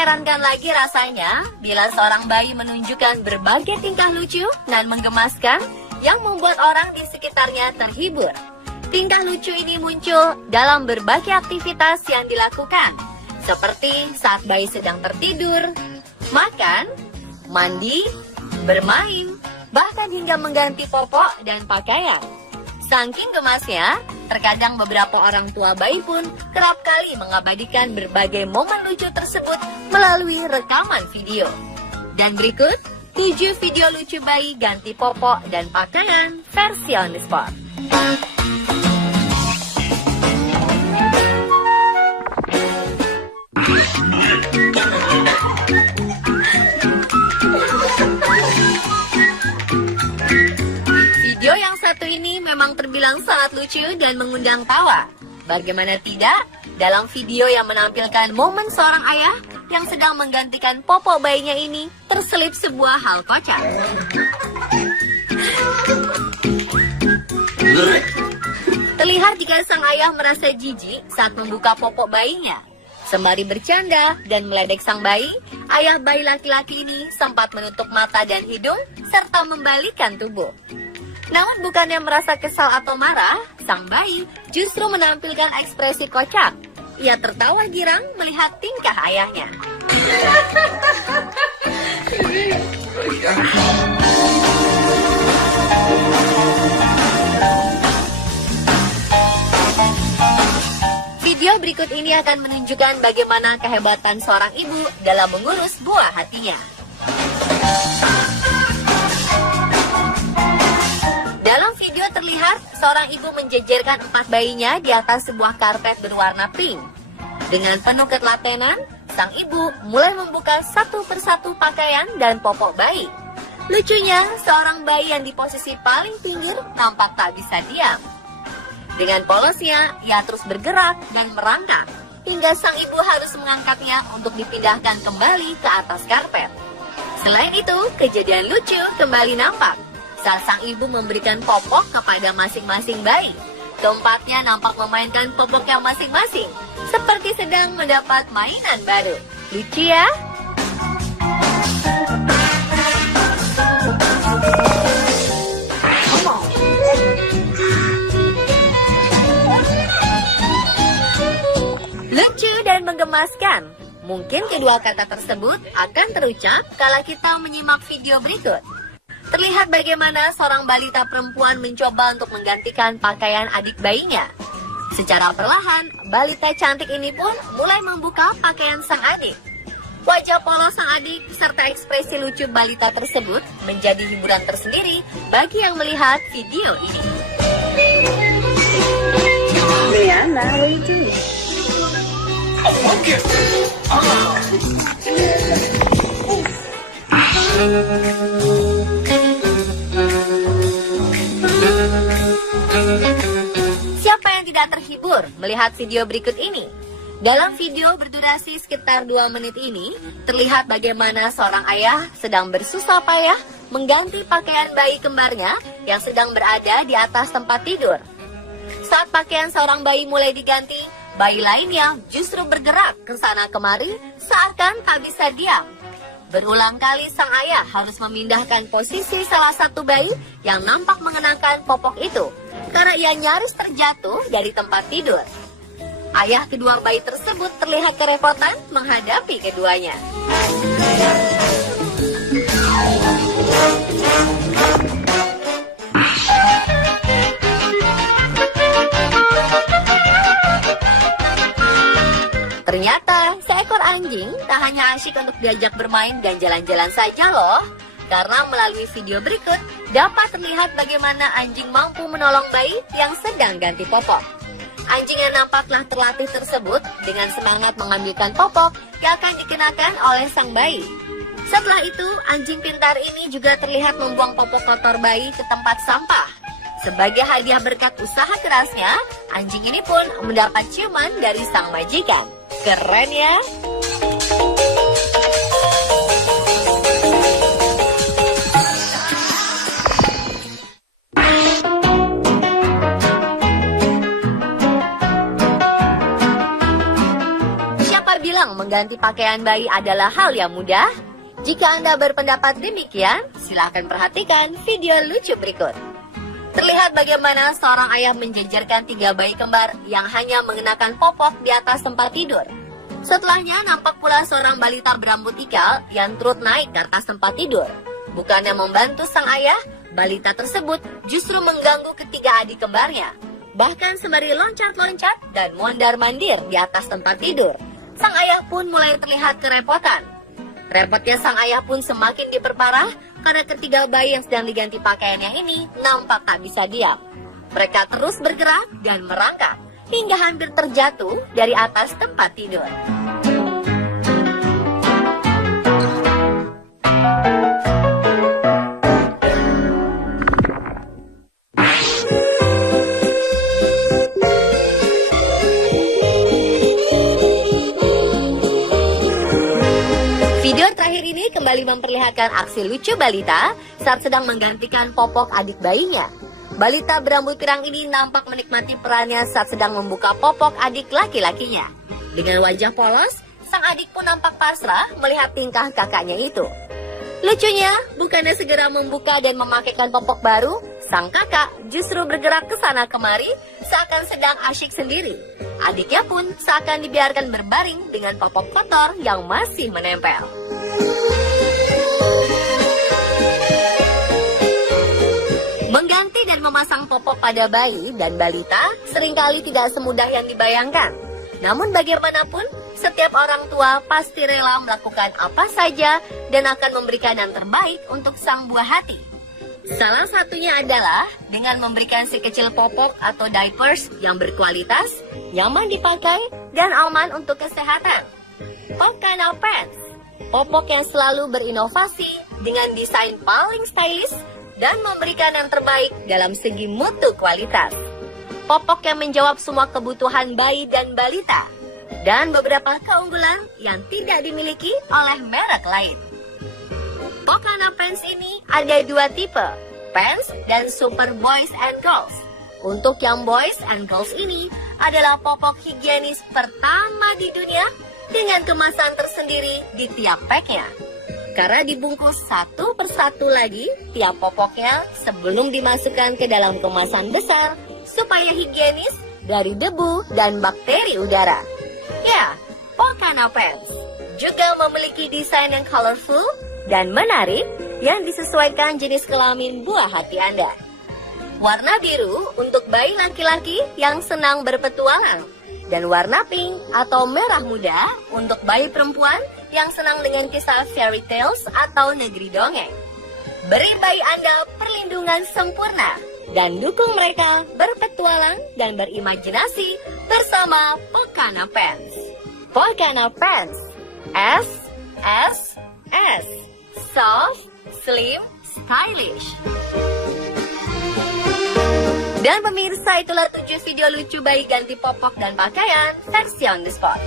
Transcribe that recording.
mengherankan lagi rasanya bila seorang bayi menunjukkan berbagai tingkah lucu dan menggemaskan yang membuat orang di sekitarnya terhibur. Tingkah lucu ini muncul dalam berbagai aktivitas yang dilakukan, seperti saat bayi sedang tertidur, makan, mandi, bermain, bahkan hingga mengganti popok dan pakaian. Saking gemasnya, terkadang beberapa orang tua bayi pun kerap kali mengabadikan berbagai momen lucu tersebut melalui rekaman video. Dan berikut 7 video lucu bayi ganti popok dan pakaian versi on the spot. Video yang satu ini memang terbilang sangat lucu dan mengundang tawa. Bagaimana tidak, dalam video yang menampilkan momen seorang ayah yang sedang menggantikan popok bayinya ini terselip sebuah hal kocak. Terlihat jika sang ayah merasa jijik saat membuka popok bayinya. Sembari bercanda dan meledek sang bayi, ayah bayi laki-laki ini sempat menutup mata dan hidung serta membalikkan tubuh. Namun bukannya merasa kesal atau marah, sang bayi justru menampilkan ekspresi kocak. Ia tertawa girang melihat tingkah ayahnya. Video berikut ini akan menunjukkan bagaimana kehebatan seorang ibu dalam mengurus buah hatinya. Dalam video terlihat seorang ibu menjejerkan 4 bayinya di atas sebuah karpet berwarna pink. Dengan penuh ketelatenan, sang ibu mulai membuka satu persatu pakaian dan popok bayi. Lucunya, seorang bayi yang di posisi paling pinggir nampak tak bisa diam. Dengan polosnya, ia terus bergerak dan merangkak, hingga sang ibu harus mengangkatnya untuk dipindahkan kembali ke atas karpet. Selain itu, kejadian lucu kembali nampak saat sang ibu memberikan popok kepada masing-masing bayi. Keempatnya nampak memainkan popoknya masing-masing, seperti sedang mendapat mainan baru. Lucu ya? Lucu dan menggemaskan. Mungkin kedua kata tersebut akan terucap kala kita menyimak video berikut. Terlihat bagaimana seorang balita perempuan mencoba untuk menggantikan pakaian adik bayinya. Secara perlahan, balita cantik ini pun mulai membuka pakaian sang adik. Wajah polos sang adik serta ekspresi lucu balita tersebut menjadi hiburan tersendiri bagi yang melihat video ini. Rihanna, what are you doing? Siapa yang tidak terhibur melihat video berikut ini? Dalam video berdurasi sekitar 2 menit ini, terlihat bagaimana seorang ayah sedang bersusah payah mengganti pakaian bayi kembarnya yang sedang berada di atas tempat tidur. Saat pakaian seorang bayi mulai diganti, bayi lainnya justru bergerak ke sana kemari seakan tak bisa diam. Berulang kali sang ayah harus memindahkan posisi salah satu bayi yang nampak mengenakan popok itu karena ia nyaris terjatuh dari tempat tidur. Ayah kedua bayi tersebut terlihat kerepotan menghadapi keduanya. Ternyata seekor anjing tak hanya asyik untuk diajak bermain dan jalan-jalan saja loh. Karena melalui video berikut dapat terlihat bagaimana anjing mampu menolong bayi yang sedang ganti popok. Anjing yang nampaklah terlatih tersebut dengan semangat mengambilkan popok yang akan dikenakan oleh sang bayi. Setelah itu, anjing pintar ini juga terlihat membuang popok kotor bayi ke tempat sampah. Sebagai hadiah berkat usaha kerasnya, anjing ini pun mendapat ciuman dari sang majikan. Keren ya? Siapa bilang mengganti pakaian bayi adalah hal yang mudah? Jika Anda berpendapat demikian, silakan perhatikan video lucu berikut. Terlihat bagaimana seorang ayah menjejerkan 3 bayi kembar yang hanya mengenakan popok di atas tempat tidur. Setelahnya nampak pula seorang balita berambut ikal yang turut naik ke atas tempat tidur. Bukannya membantu sang ayah, balita tersebut justru mengganggu ketiga adik kembarnya. Bahkan sembari loncat-loncat dan mondar-mandir di atas tempat tidur, sang ayah pun mulai terlihat kerepotan. Repotnya sang ayah pun semakin diperparah karena ketiga bayi yang sedang diganti pakaiannya ini nampak tak bisa diam. Mereka terus bergerak dan merangkak hingga hampir terjatuh dari atas tempat tidur. Video terakhir ini kembali memperlihatkan aksi lucu balita saat sedang menggantikan popok adik bayinya. Balita berambut pirang ini nampak menikmati perannya saat sedang membuka popok adik laki-lakinya. Dengan wajah polos, sang adik pun nampak pasrah melihat tingkah kakaknya itu. Lucunya, bukannya segera membuka dan memakaikan popok baru, sang kakak justru bergerak ke sana kemari seakan sedang asyik sendiri. Adiknya pun seakan dibiarkan berbaring dengan popok kotor yang masih menempel. Mengganti dan memasang popok pada bayi dan balita seringkali tidak semudah yang dibayangkan. Namun bagaimanapun, setiap orang tua pasti rela melakukan apa saja dan akan memberikan yang terbaik untuk sang buah hati. Salah satunya adalah dengan memberikan si kecil popok atau diapers yang berkualitas, nyaman dipakai, dan aman untuk kesehatan. Pokana Pants, popok yang selalu berinovasi dengan desain paling stylish dan memberikan yang terbaik dalam segi mutu kualitas. Popok yang menjawab semua kebutuhan bayi dan balita, dan beberapa keunggulan yang tidak dimiliki oleh merek lain. Pokana Pants ini ada 2 tipe, Pants dan Super Boys and Girls. Untuk yang Boys and Girls ini adalah popok higienis pertama di dunia dengan kemasan tersendiri di tiap packnya. Karena dibungkus satu persatu lagi tiap popoknya sebelum dimasukkan ke dalam kemasan besar supaya higienis dari debu dan bakteri udara. Ya, Pokana Pants juga memiliki desain yang colorful dan menarik yang disesuaikan jenis kelamin buah hati Anda. Warna biru untuk bayi laki-laki yang senang berpetualang, dan warna pink atau merah muda untuk bayi perempuan yang senang dengan kisah fairy tales atau negeri dongeng. Beri bayi Anda perlindungan sempurna dan dukung mereka berpetualang dan berimajinasi bersama Pokana Pants. Pokana Pants, S. Soft, slim, stylish. Dan pemirsa, itulah 7 video lucu bayi ganti popok dan pakaian versi on the spot.